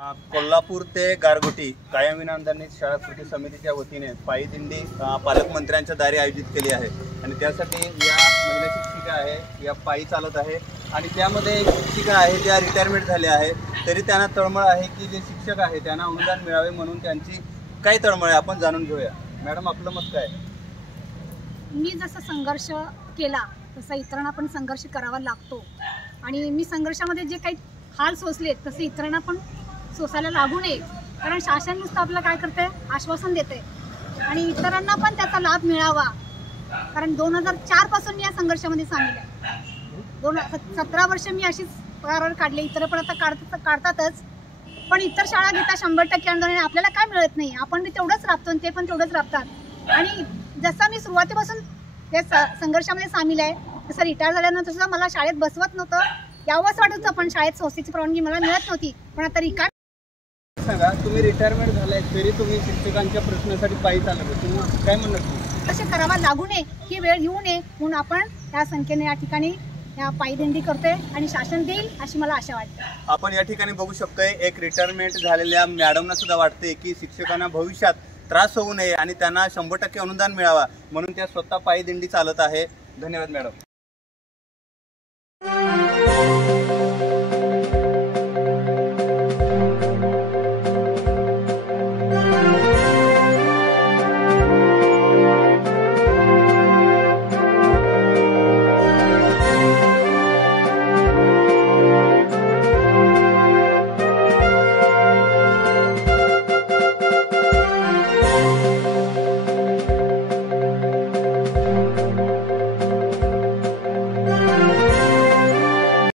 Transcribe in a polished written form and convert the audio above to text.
कोल्हापूर ते गारगोटी कायम विनाअनुदानित शाळा कृती समितीच्या वतीने पायी दिंडी पालकमंत्र्यांच्या दारी आयोजित केली आहे आणि त्यासाठी या महिला शिक्षिका आहे या पायी चालत आहे आणि त्यामध्ये एक शिक्षिका आहे त्या रिटायरमेंट झाल्या आहे तरी त्यांना तळमळ आहे की जे शिक्षक आहे त्यांना अनुदान मिळावे म्हणून त्यांची काय तळमळ आहे आपण जाणून घेऊया। मॅडम आपलं मत काय? मी जसा संघर्ष केला तसा इतरांना पण संघर्ष करावा लागतो आणि मी संघर्षामध्ये जे काही हाल सोसले तसे इतरांना पण सोसायला लागू नये, कारण शासन नुसतं आपल्याला काय करते आश्वासन देते आणि इतरांना पण त्याचा लाभ मिळावा। कारण 2004 पासून मी या संघर्षामध्ये सामील आहे। 17 वर्ष मी अशीच पगार काढले, इतर पण आता काढतातच, पण इतर शाळा घेता 100% अनुदान आपल्याला काय मिळत नाही, आपण तेवढंच राबतो आणि ते पण तेवढंच राबतात। आणि जसं मी सुरुवातीपासून या संघर्षामध्ये सामील आहे तसं रिटायर झाल्यानंतर सुद्धा मला शाळेत बसवत नव्हतं, यावंच वाटत होतं, पण शाळेत संस्थेची परवानगी मला मिळत नव्हती। पण आता सांगा, तुम्ही रिटायरमेंट झालाय तरी तुम्ही शिक्षकांच्या प्रश्नासाठी पायी चालत तुम्ही काय म्हणणार? कसे करावा लागू नये ही वेळ येऊ नये म्हणून आपण या संख्येने या ठिकाणी या पायीदिंडी करतोय आणि शासन देईल अशी मला आशा वाटते। आपण या ठिकाणी बघू शकतोय एक रिटायरमेंट झालेल्या मॅडमना सुद्धा वाटते की शिक्षकांना भविष्यात त्रास होऊ नये आणि त्यांना 100% अनुदान मिळावा म्हणून त्या स्वतः पायीदिंडी चालत आहे। धन्यवाद मॅडम।